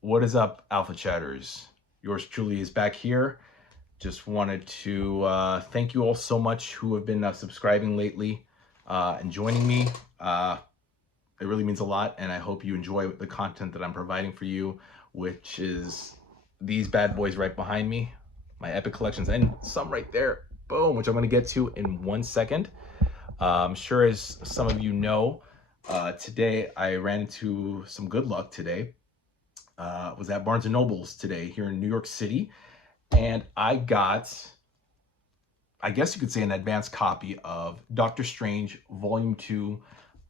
What is up, Alpha Chatters? Yours truly is back here. Just wanted to thank you all so much who have been subscribing lately and joining me. It really means a lot, and I hope you enjoy the content that I'm providing for you, which is these bad boys right behind me, my epic collections, and some right there, boom, which I'm going to get to in 1 second. I'm sure as some of you know, today I ran into some good luck today. Was at Barnes & Noble's today here in New York City, and I got, I guess you could say, an advanced copy of Doctor Strange Volume 2,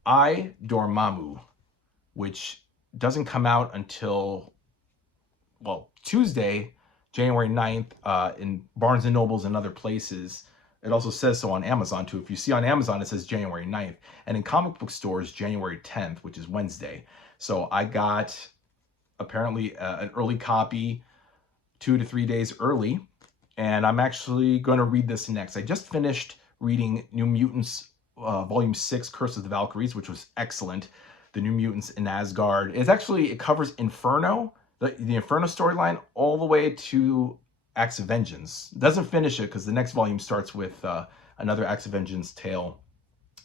Dormammu, which doesn't come out until, well, Tuesday, January 9th, in Barnes & Noble's and other places. It also says so on Amazon, too. If you see on Amazon, it says January 9th. And in comic book stores, January 10th, which is Wednesday. So I got apparently an early copy 2 to 3 days early, and I'm actually going to read this next. I just finished reading New Mutants Volume 6, Curse of the Valkyries, which was excellent. The New Mutants in Asgard. It covers Inferno, the Inferno storyline, all the way to Acts of Vengeance. Doesn't finish it because the next volume starts with another Acts of Vengeance tale,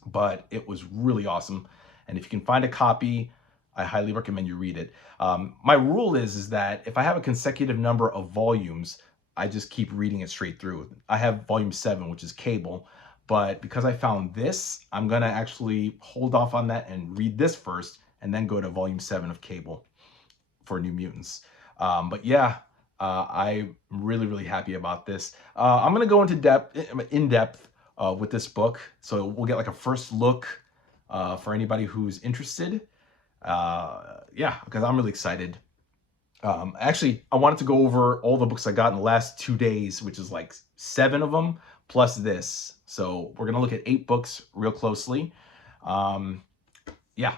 but it was really awesome. And if you can find a copy, I highly recommend you read it. My rule is that if I have a consecutive number of volumes, I just keep reading it straight through. I have volume 7, which is Cable, but because I found this, I'm gonna actually hold off on that and read this first, and then go to volume 7 of Cable for New Mutants. But yeah, I'm really, really happy about this. I'm gonna go in depth with this book, so we'll get like a first look for anybody who's interested. Yeah, because I'm really excited. Actually, I wanted to go over all the books I got in the last 2 days, which is like 7 of them plus this. So we're gonna look at 8 books real closely. Yeah,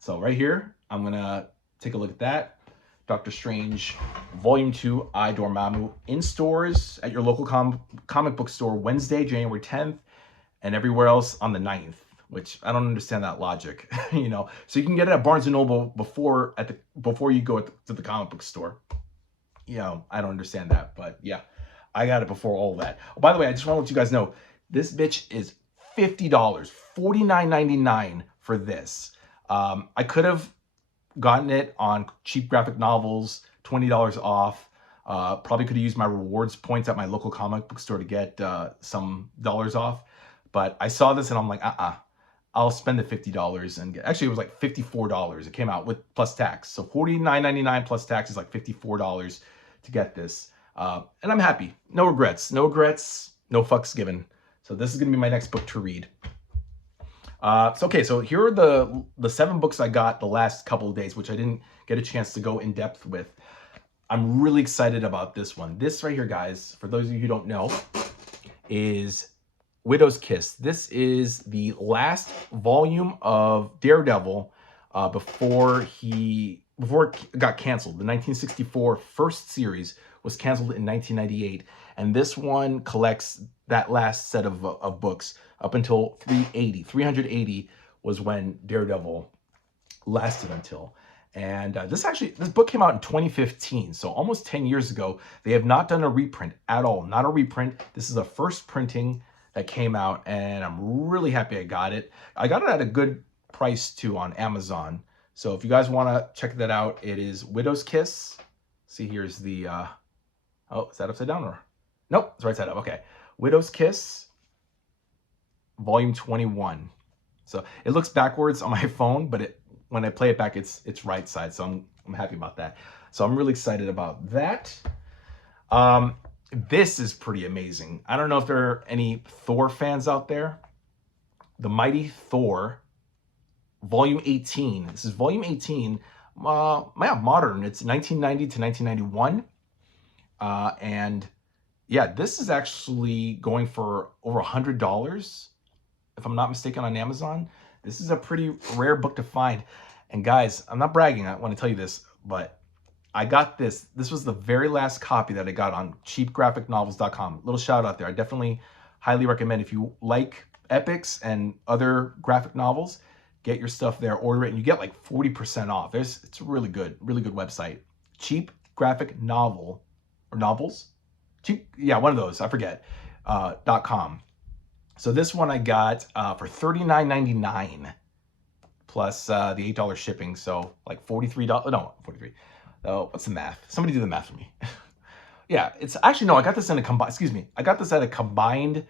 so right here, I'm gonna take a look at that. Doctor Strange, Volume 2, Dormammu, in stores at your local comic book store Wednesday, January 10th, and everywhere else on the 9th. Which I don't understand that logic, you know. So you can get it at Barnes & Noble before you go to the comic book store. You know, I don't understand that, but yeah, I got it before all that. Oh, by the way, I just want to let you guys know, this bitch is $50, $49.99 for this. I could have gotten it on cheap graphic novels, $20 off. Probably could have used my rewards points at my local comic book store to get some dollars off. But I saw this and I'm like, I'll spend the $50 and actually it was like $54. It came out with plus tax. So $49.99 plus tax is like $54 to get this. And I'm happy. No regrets. No regrets. No fucks given. So this is going to be my next book to read. So here are the 7 books I got the last couple of days, which I didn't get a chance to go in depth with. I'm really excited about this one. This right here, guys, for those of you who don't know, is Widow's Kiss. This is the last volume of Daredevil before it got canceled. The 1964 first series was canceled in 1998, and this one collects that last set of books up until 380. 380 was when Daredevil lasted until. And this book came out in 2015, so almost 10 years ago. They have not done a reprint at all. Not a reprint. This is a first printing that came out, and I'm really happy I got it. I got it at a good price too on Amazon. So if you guys want to check that out, it is Widow's Kiss. See, here's the, oh, is that upside down or? Nope, it's right side up. Okay. Widow's Kiss, Volume 21. So it looks backwards on my phone, but when I play it back, it's right side. So I'm happy about that. So I'm really excited about that. This is pretty amazing. I don't know if there are any Thor fans out there. The Mighty Thor, Volume 18. This is Volume 18. Modern. It's 1990 to 1991. And yeah, this is actually going for over $100, if I'm not mistaken, on Amazon. This is a pretty rare book to find. And guys, I'm not bragging, I want to tell you this, but I got this. This was the very last copy that I got on cheapgraphicnovels.com. Little shout out there. I definitely highly recommend, if you like epics and other graphic novels, get your stuff there, order it, and you get like 40% off. It's a really good website. cheap graphic novel or novels. Cheap, yeah, one of those. I forget. .com. So this one I got for $39.99 plus the $8 shipping. So like $43. No, 43. Oh, what's the math? Somebody do the math for me. Yeah, it's actually, no, I got this in a combined, excuse me. I got this at a combined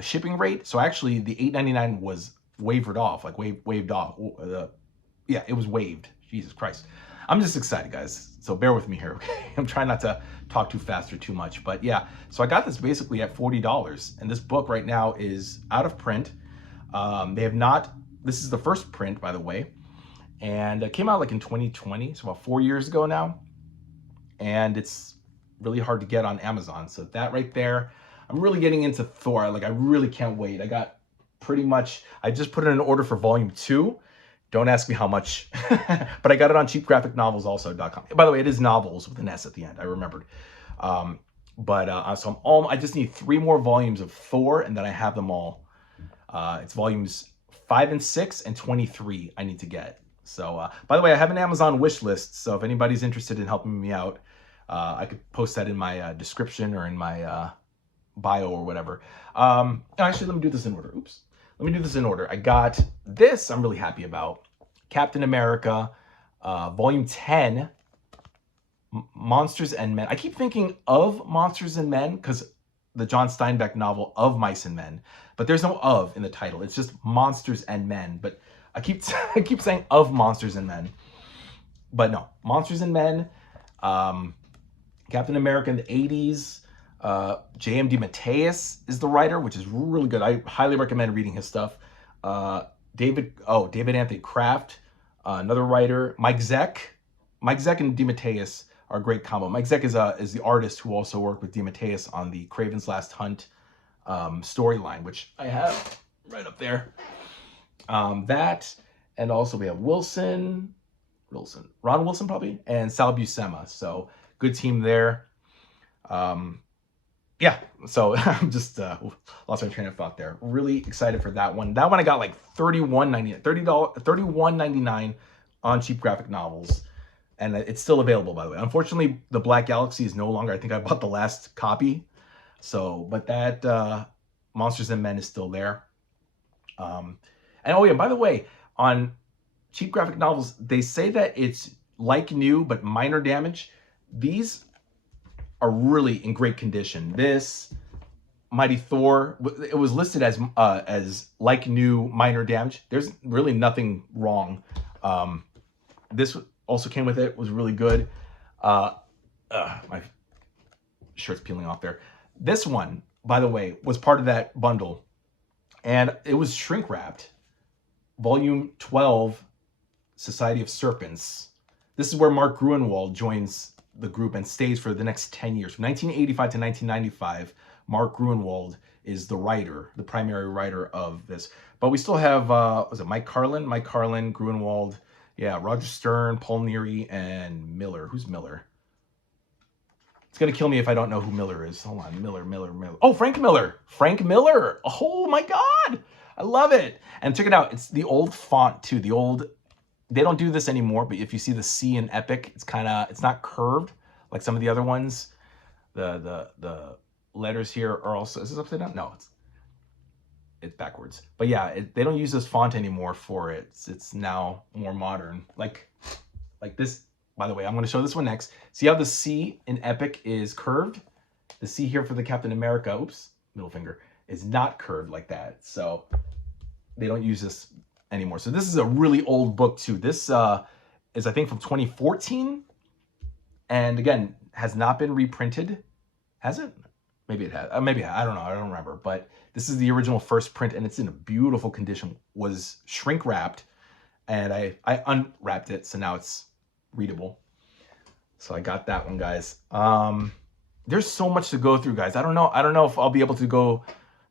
shipping rate. So actually the $8.99 was waived off, like waived off. Yeah, it was waived. Jesus Christ. I'm just excited, guys. So bear with me here, okay? I'm trying not to talk too fast or too much. But yeah, so I got this basically at $40. And this book right now is out of print. They have not, this is the first print, by the way. And it came out like in 2020, so about 4 years ago now. And it's really hard to get on Amazon. So that right there, I'm really getting into Thor. Like, I really can't wait. I got pretty much, I just put in an order for volume 2. Don't ask me how much, but I got it on cheapgraphicnovels.com. By the way, it is novels with an S at the end. I remembered. So I just need 3 more volumes of Thor, and then I have them all. It's volumes 5 and 6 and 23 I need to get. So, by the way, I have an Amazon wish list. So if anybody's interested in helping me out, I could post that in my description or in my bio or whatever. Actually, let me do this in order. Oops. Let me do this in order. I got this I'm really happy about. Captain America, Volume 10, Monsters and Men. I keep thinking of Monsters and Men because the John Steinbeck novel of Mice and Men. But there's no of in the title. It's just Monsters and Men. But I keep saying of Monsters and Men. But no, Monsters and Men, Captain America in the 80s. J.M. DeMatteis is the writer, which is really good. I highly recommend reading his stuff. David Anthony Kraft, another writer. Mike Zeck and DeMatteis are a great combo. Mike Zeck is the artist who also worked with DeMatteis on the Kraven's Last Hunt storyline, which I have right up there. That, and also we have Ron Wilson probably, and Sal Buscema. So good team there. Yeah, so I'm just lost my train of thought there. Really excited for that one. That one I got like $31.99 on Cheap Graphic Novels, and it's still available, by the way. Unfortunately, the Black Galaxy is no longer. I think I bought the last copy. So, but that Monsters and Men is still there. And oh yeah, by the way, on Cheap Graphic Novels, they say that it's like new but minor damage. These are really in great condition. This Mighty Thor, it was listed as like new minor damage. There's really nothing wrong. This also came with it, was really good. My shirt's peeling off there. This one, by the way, was part of that bundle, and it was shrink wrapped. Volume 12, Society of Serpents. This is where Mark Gruenwald joins the group and stays for the next 10 years. From 1985 to 1995, Mark Gruenwald is the writer, the primary writer of this. But we still have, was it Mike Carlin? Mike Carlin, Gruenwald, yeah, Roger Stern, Paul Neary, and Miller. Who's Miller? It's going to kill me if I don't know who Miller is. Hold on, Miller. Oh, Frank Miller. Frank Miller. Oh my God. I love it. And check it out. It's the old font too. They don't do this anymore, but if you see the C in Epic, it's not curved like some of the other ones. The letters here are also, is this upside down? No, it's backwards. But yeah, they don't use this font anymore for it. It's now more modern. Like this, by the way, I'm going to show this one next. See how the C in Epic is curved? The C here for the Captain America, oops, middle finger, is not curved like that. So they don't use this anymore. So this is a really old book too. This is I think from 2014, and again has not been reprinted. Has it? Maybe it has. Maybe I don't know. I don't remember. But this is the original first print, and it's in a beautiful condition. Was shrink wrapped, and I unwrapped it, so now it's readable. So I got that one, guys. There's so much to go through, guys. I don't know if I'll be able to go.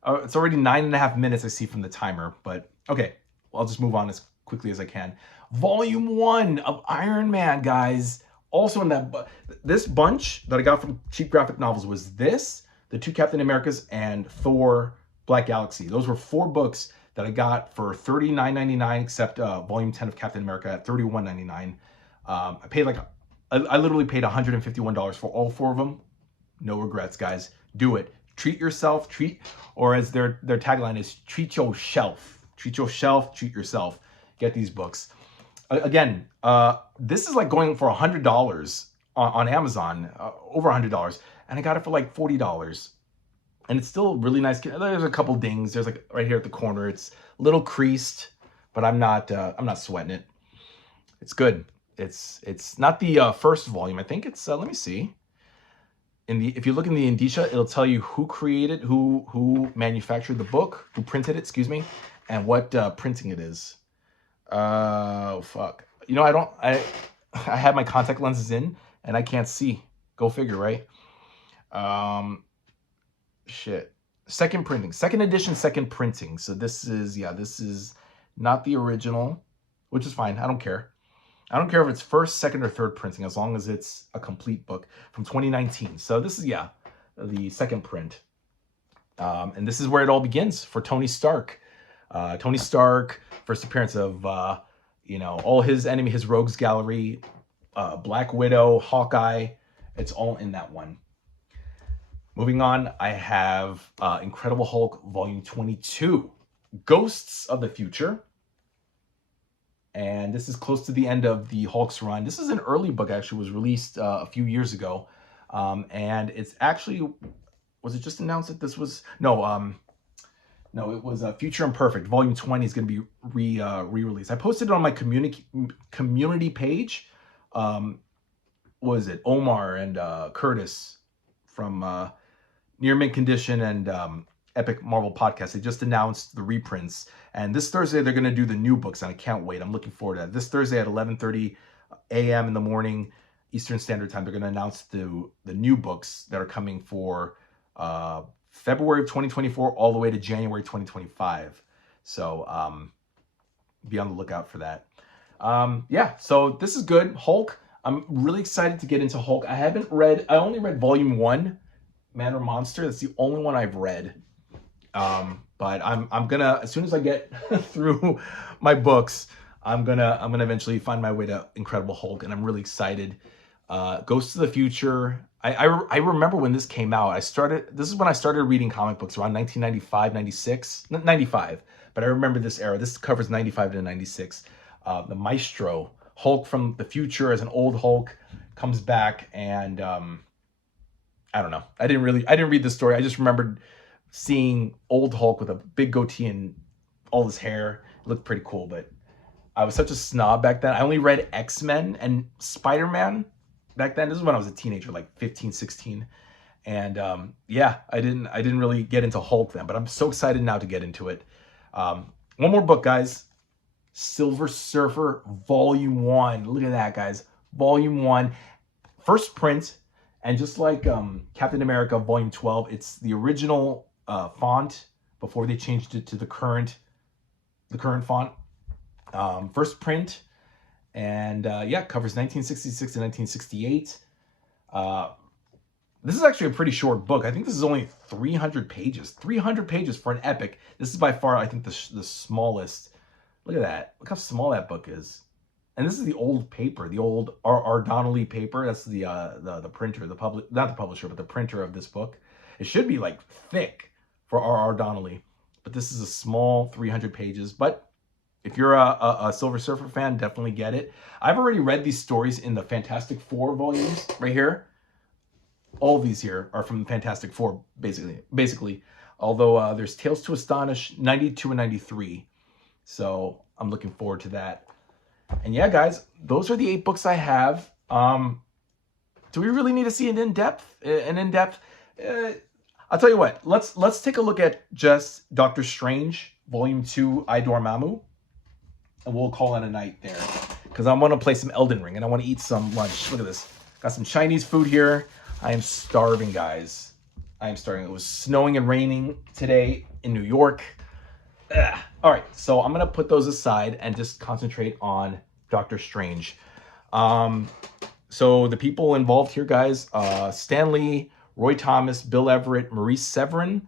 It's already 9.5 minutes I see from the timer, but okay. I'll just move on as quickly as I can. Volume 1 of Iron Man, guys. Also in this bunch that I got from Cheap Graphic Novels was this, the 2 Captain Americas, and Thor Black Galaxy. Those were 4 books that I got for $39.99, except Volume 10 of Captain America at $31.99. I paid like I literally paid $151 for all 4 of them. No regrets, guys. Do it. Treat yourself, or as their tagline is, treat your shelf. Treat your shelf, treat yourself. Get these books. Again, this is like going for $100 on Amazon, over $100, and I got it for like $40. And it's still really nice. There's a couple dings. There's like right here at the corner. It's a little creased, but I'm not sweating it. It's good. It's not the first volume. I think it's let me see. If you look in the indicia, it'll tell you who created, who manufactured the book, who printed it, excuse me, and what printing it is. Oh fuck. You know, I have my contact lenses in and I can't see. Go figure, right? Shit. Second printing, second edition, second printing. So this is not the original, which is fine. I don't care. I don't care if it's first, second, or third printing, as long as it's a complete book from 2019. So this is, the second print. And this is where it all begins for Tony Stark. Tony Stark, first appearance of, all his his rogues gallery, Black Widow, Hawkeye. It's all in that one. Moving on, I have Incredible Hulk Volume 22, Ghosts of the Future. And this is close to the end of the Hulk's run. This is an early book, actually. It was released a few years ago. And it's actually, was it just announced that this was, no, it was Future Imperfect. Volume 20 is going to be re-released. I posted it on my community page. What was it? Omar and Curtis from Near Mint Condition and Epic Marvel Podcast. They just announced the reprints. And this Thursday, they're going to do the new books, and I can't wait. I'm looking forward to that. This Thursday at 11:30 a.m. in the morning, Eastern Standard Time, they're going to announce the new books that are coming for February of 2024 all the way to January 2025. So be on the lookout for that. So this is good. Hulk. I'm really excited to get into Hulk. I only read Volume 1, Man or Monster. That's the only one I've read. But I'm gonna, as soon as I get through my books, I'm gonna eventually find my way to Incredible Hulk, and I'm really excited. Ghosts of the Future. I remember when this came out. This is when I started reading comic books, around 1995, 96, 95. But I remember this era. This covers 95 to 96. The Maestro Hulk from the future as an old Hulk comes back, and I don't know. I didn't read the story. I just remembered seeing old Hulk with a big goatee and all his hair. It looked pretty cool, but I was such a snob back then. I only read X-Men and Spider-Man back then. This is when I was a teenager, like 15, 16. And I didn't really get into Hulk then, but I'm so excited now to get into it. One more book, guys. Silver Surfer Volume 1. Look at that, guys. Volume 1. First print. And just like Captain America Volume 12, it's the original font before they changed it to the current font. First print, and covers 1966 to 1968. This is actually a pretty short book. I think this is only 300 pages. 300 pages for an epic. This is by far, I think, the smallest. Look at that. Look how small that book is. And this is the old paper, the old R. Donnelly paper. That's the printer, not the publisher, but the printer of this book. It should be like thick for R. Donnelly, but this is a small 300 pages. But if you're a Silver Surfer fan, definitely get it. I've already read these stories in the Fantastic Four volumes right here. All of these here are from Fantastic Four, basically. Although there's Tales to Astonish 92 and 93. So I'm looking forward to that. And yeah, guys, those are the 8 books I have. Do we really need to see an in-depth? I'll tell you what. Let's take a look at just Doctor Strange, Volume 2, I, Dormammu. And we'll call it a night there. Because I want to play some Elden Ring and I want to eat some lunch. Look at this. Got some Chinese food here. I am starving, guys. I am starving. It was snowing and raining today in New York. Ugh. All right, so I'm going to put those aside and just concentrate on Doctor Strange. So the people involved here, guys, Stan Lee, Roy Thomas, Bill Everett, Maurice Severin,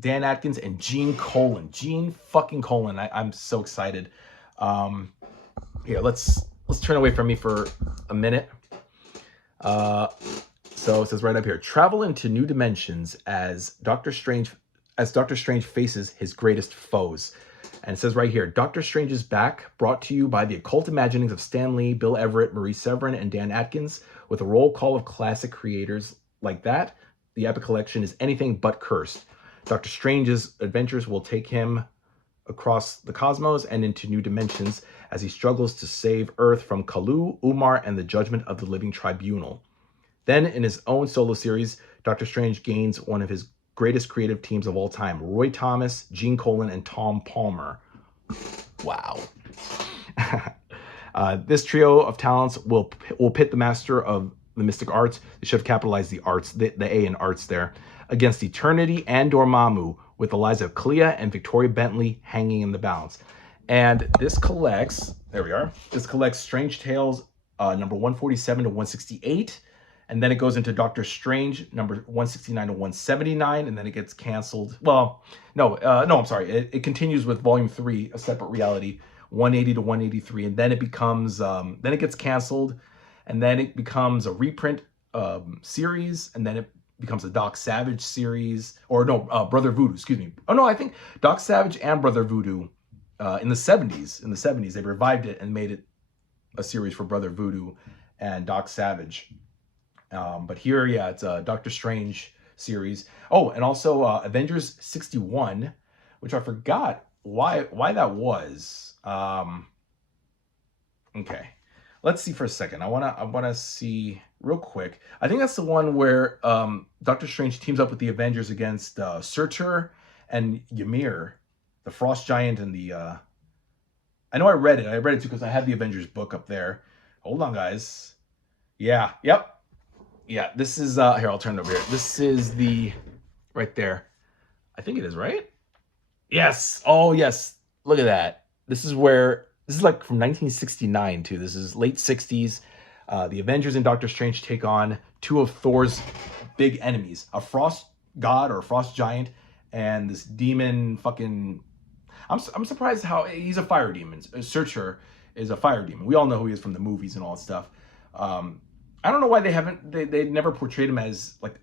Dan Atkins, and Gene Colan. Gene fucking Colan. I'm so excited. Here, let's turn away from me for a minute. So it says right up here, travel into new dimensions as Doctor Strange faces his greatest foes. And it says right here, Doctor Strange is back, brought to you by the occult imaginings of Stan Lee, Bill Everett, Marie Severin, and Dan Atkins. With a roll call of classic creators like that, the epic collection is anything but cursed. Doctor Strange's adventures will take him across the cosmos and into new dimensions as he struggles to save Earth from Kalu, Umar, and the judgment of the Living Tribunal. Then, in his own solo series, Doctor Strange gains one of his greatest creative teams of all time, Roy Thomas, Gene Colan, and Tom Palmer. Wow. This trio of talents will pit the master of the mystic arts. They should have capitalized the arts, the A in arts there, against Eternity and Dormammu, with Eliza Clea and Victoria Bentley hanging in the balance. And this collects, there we are, this collects Strange Tales number 147 to 168. And then it goes into Doctor Strange, number 169 to 179, and then it gets canceled. Well, no, I'm sorry. It continues with Volume 3, A Separate Reality, 180 to 183, and then it becomes, then it gets canceled, and then it becomes a reprint series, and then it becomes a Doc Savage series, or no, Brother Voodoo, excuse me. Oh no, I think Doc Savage and Brother Voodoo in the 70s, they revived it and made it a series for Brother Voodoo and Doc Savage. But here, yeah, it's a Doctor Strange series. Oh, and also Avengers 61, which I forgot why that was. Okay, let's see for a second. I wanna see real quick. I think that's the one where Doctor Strange teams up with the Avengers against Surtur and Ymir, the Frost Giant, and the. I know I read it. I read it too because I had the Avengers book up there. Hold on, guys. Yeah. Yep. Yeah, this is, here, I'll turn it over here. This is the, right there. I think it is, right? Yes. Oh, yes. Look at that. This is like from 1969, too. This is late 60s. The Avengers and Doctor Strange take on two of Thor's big enemies, a frost god or a frost giant, and this demon fucking, I'm surprised how, he's a fire demon. Surtur is a fire demon. We all know who he is from the movies and all that stuff. I don't know why they never portrayed him as like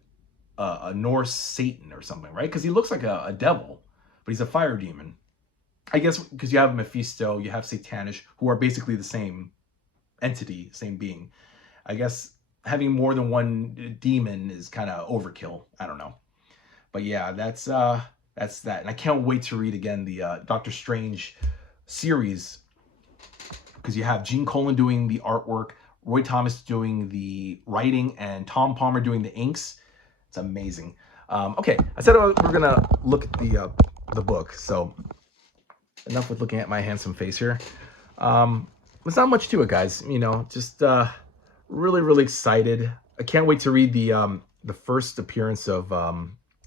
a Norse Satan or something, right? Because he looks like a devil, but he's a fire demon. I guess because you have Mephisto, you have Satanish, who are basically the same entity, same being. I guess having more than one demon is kind of overkill. I don't know. But yeah, that's that. And I can't wait to read again the Doctor Strange series, because you have Gene Colan doing the artwork, Roy Thomas doing the writing, and Tom Palmer doing the inks. It's amazing. Okay, I said we're gonna look at the book, so enough with looking at my handsome face here. There's not much to it, guys. You know, just really, really excited. I can't wait to read the first appearance of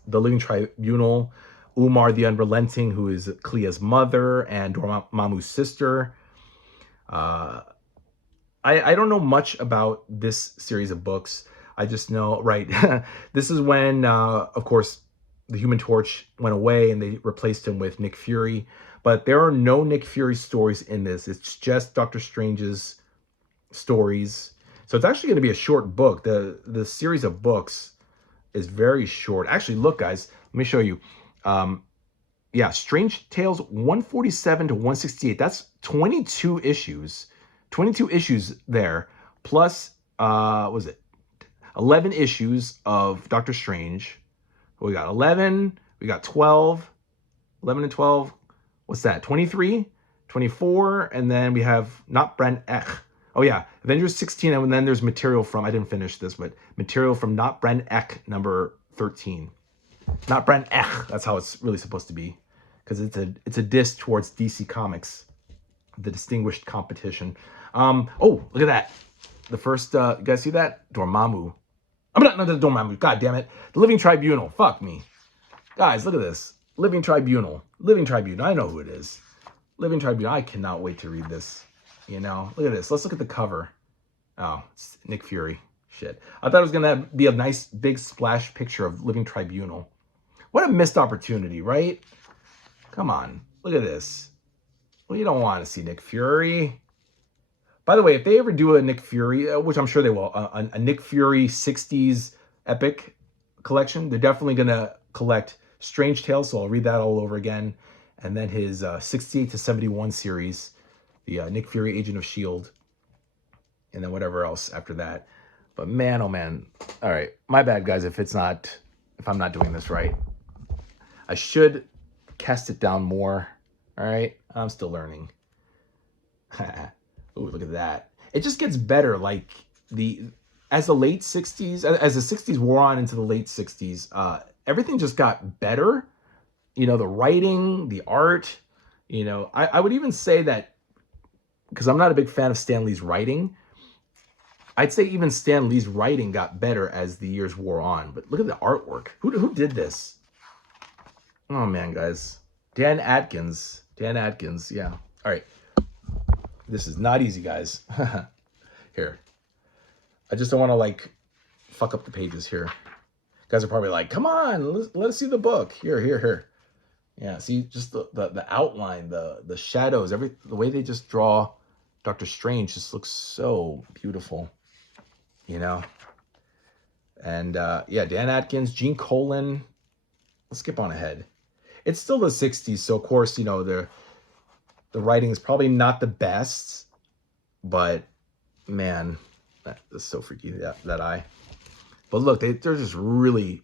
the Living Tribunal, Umar the Unrelenting, who is Clea's mother and Dormammu's sister. I don't know much about this series of books. I just know, right, this is when, of course, the Human Torch went away and they replaced him with Nick Fury. But there are no Nick Fury stories in this. It's just Doctor Strange's stories. So it's actually going to be a short book. The series of books is very short. Actually, look, guys, let me show you. Yeah, Strange Tales 147 to 168. That's 22 issues. 22 issues there, plus, was it 11 issues of Doctor Strange. We got 11, we got 12, 11 and 12. What's that? 23, 24, and then we have Not Brand ECHH. Oh yeah, Avengers 16, and then there's material from, I didn't finish this, but material from Not Brand ECHH number 13. Not Brand ECHH, that's how it's really supposed to be, because it's a diss towards DC Comics, the distinguished competition. Oh, look at that. The first, you guys see that? Dormammu. I'm not the Dormammu, god damn it. The Living Tribunal, fuck me. Guys, look at this. Living Tribunal. Living Tribunal, I know who it is. Living Tribunal, I cannot wait to read this. You know, look at this. Let's look at the cover. Oh, it's Nick Fury. Shit. I thought it was going to be a nice big splash picture of Living Tribunal. What a missed opportunity, right? Come on. Look at this. Well, you don't want to see Nick Fury. By the way, if they ever do a Nick Fury, which I'm sure they will, a Nick Fury 60s epic collection, they're definitely going to collect Strange Tales, so I'll read that all over again. And then his 68 to 71 series, the Nick Fury Agent of S.H.I.E.L.D., and then whatever else after that. But man, oh man. All right, my bad, guys, if I'm not doing this right. I should cast it down more. All right, I'm still learning. Ooh, look at that. It just gets better. Like as the late 60s, as the 60s wore on into the late 60s, everything just got better. You know, the writing, the art, you know, I would even say that, because I'm not a big fan of Stan Lee's writing, I'd say even Stan Lee's writing got better as the years wore on. But look at the artwork. Who did this? Oh man, guys. Dan Atkins, yeah. All right. This is not easy, guys. Here. I just don't want to, like, fuck up the pages here. You guys are probably like, come on, let us see the book. Here. Yeah, see, just the outline, the shadows, the way they just draw Doctor Strange just looks so beautiful, you know? And, yeah, Dan Atkins, Gene Colan. Let's skip on ahead. It's still the 60s, so, of course, you know, the writing is probably not the best, but, man, that's so freaky, that eye. But look, they're just really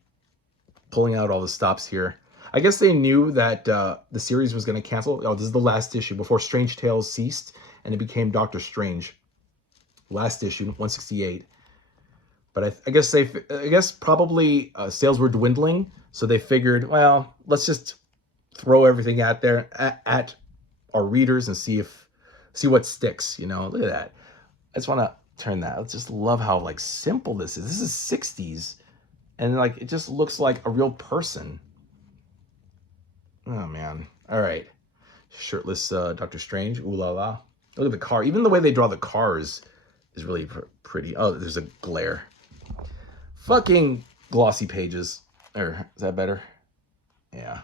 pulling out all the stops here. I guess they knew that the series was going to cancel. Oh, this is the last issue before Strange Tales ceased, and it became Doctor Strange. Last issue, 168. But I guess probably sales were dwindling, so they figured, well, let's just throw everything out there at our readers and see what sticks. You know, look at that. I just want to turn that. I just love how, like, simple this is. This is 60s, and, like, it just looks like a real person. Oh man. All right. Shirtless Doctor Strange. Ooh la la. Look at the car. Even the way they draw the cars is really pretty. Oh, there's a glare. Fucking glossy pages. Or is that better? Yeah.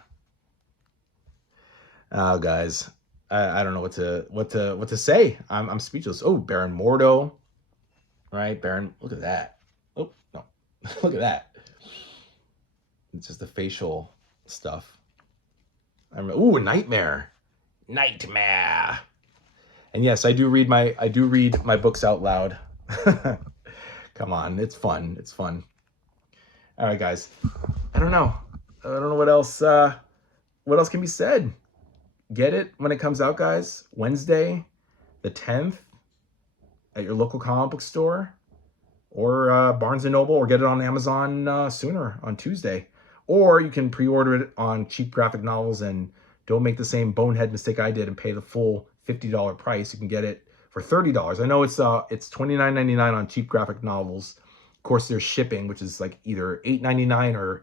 Oh, guys. I don't know what to say. I'm speechless. Oh, Baron Mordo. Right, Baron. Look at that. Oh, no. Look at that. It's just the facial stuff. Ooh, Nightmare. And yes, I do read my books out loud. Come on, it's fun. All right, guys. I don't know what else can be said. Get it when it comes out, guys. Wednesday, the 10th, at your local comic book store, or Barnes & Noble, or get it on Amazon sooner, on Tuesday. Or you can pre-order it on Cheap Graphic Novels, and don't make the same bonehead mistake I did and pay the full $50 price. You can get it for $30. I know it's $29.99 on Cheap Graphic Novels. Of course, there's shipping, which is like either $8.99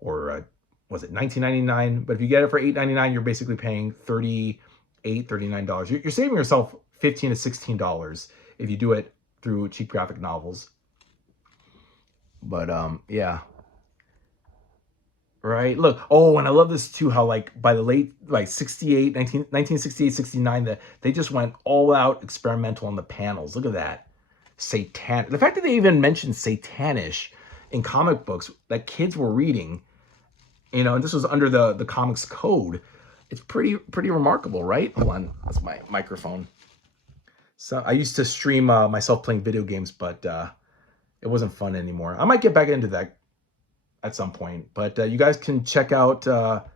or was it $19.99? But if you get it for $8.99, you're basically paying $38, $39. You're saving yourself $15 to $16 if you do it through Cheap Graphic Novels. But yeah. Right? Look, oh, and I love this too, how, like, by the late, like, 1968, 69, that they just went all out experimental on the panels. Look at that. The fact that they even mentioned Satanish in comic books that kids were reading, you know, and this was under the comics code. It's pretty remarkable, right? Hold on, that's my microphone. So I used to stream myself playing video games, but it wasn't fun anymore. I might get back into that at some point, but you guys can check out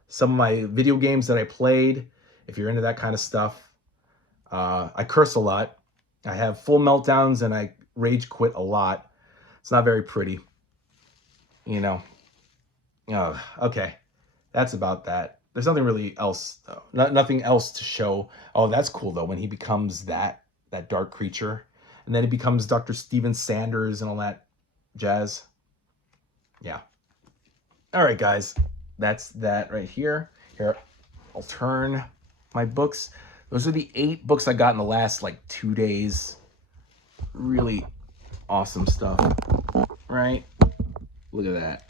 some of my video games that I played if you're into that kind of stuff. I curse a lot. I have full meltdowns, and I rage quit a lot. It's not very pretty, you know. Okay, that's about that. There's nothing really else, though. Nothing else to show. Oh, that's cool though, when he becomes that dark creature, and then he becomes Dr. Steven Sanders and all that jazz. Yeah. All right, guys, that's that right here. Here, I'll turn my books. Those are the 8 books I got in the last, like, 2 days. Really awesome stuff, right? Look at that.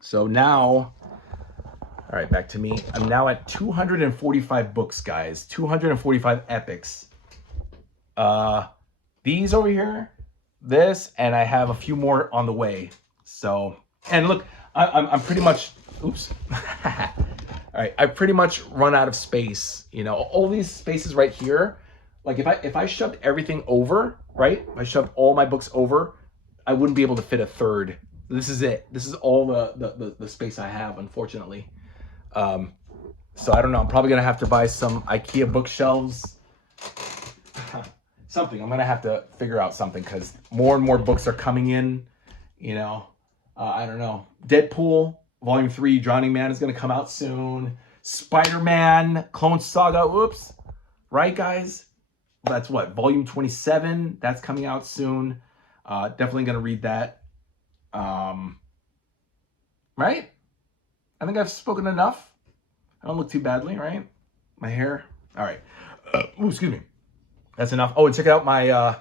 So now, all right, back to me. I'm now at 245 books, guys. 245 epics. These over here, this, and I have a few more on the way. So, and look, I'm pretty much, oops. All right, I pretty much run out of space. You know, all these spaces right here, like if I shoved everything over, right? If I shoved all my books over, I wouldn't be able to fit a third. This is it. This is all the space I have, unfortunately. So I don't know. I'm probably gonna have to buy some IKEA bookshelves. Something. I'm gonna have to figure out something because more and more books are coming in. You know, I don't know. Deadpool Volume 3, Drowning Man is gonna come out soon. Spider-Man, Clone Saga. Whoops. Right, guys? That's what, Volume 27. That's coming out soon. Definitely gonna read that. Right? I think I've spoken enough. I don't look too badly, right? My hair. All right. Ooh, excuse me. That's enough. Oh, and check out my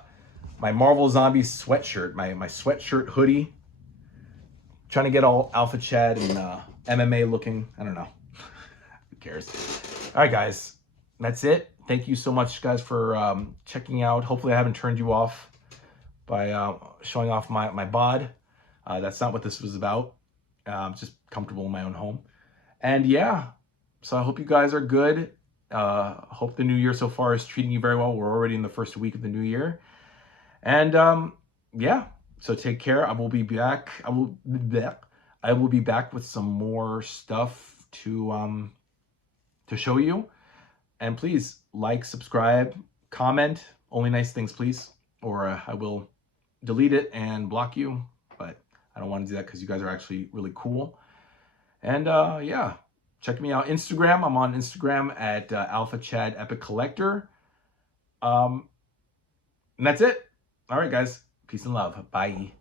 my Marvel Zombies sweatshirt, my sweatshirt hoodie. Trying to get all Alpha Chad and MMA looking. I don't know. Who cares? All right, guys. That's it. Thank you so much, guys, for checking out. Hopefully, I haven't turned you off by showing off my bod. That's not what this was about. Just comfortable in my own home. And yeah, so I hope you guys are good. Hope the new year so far is treating you very well. We're already in the first week of the new year. And yeah, so take care. I will be back. I will be back with some more stuff to show you. And please like, subscribe, comment. Only nice things, please. Or I will delete it and block you. But I don't want to do that because you guys are actually really cool. And yeah, check me out. Instagram. I'm on Instagram at Alpha Chad Epic Collector. And that's it. All right, guys. Peace and love. Bye.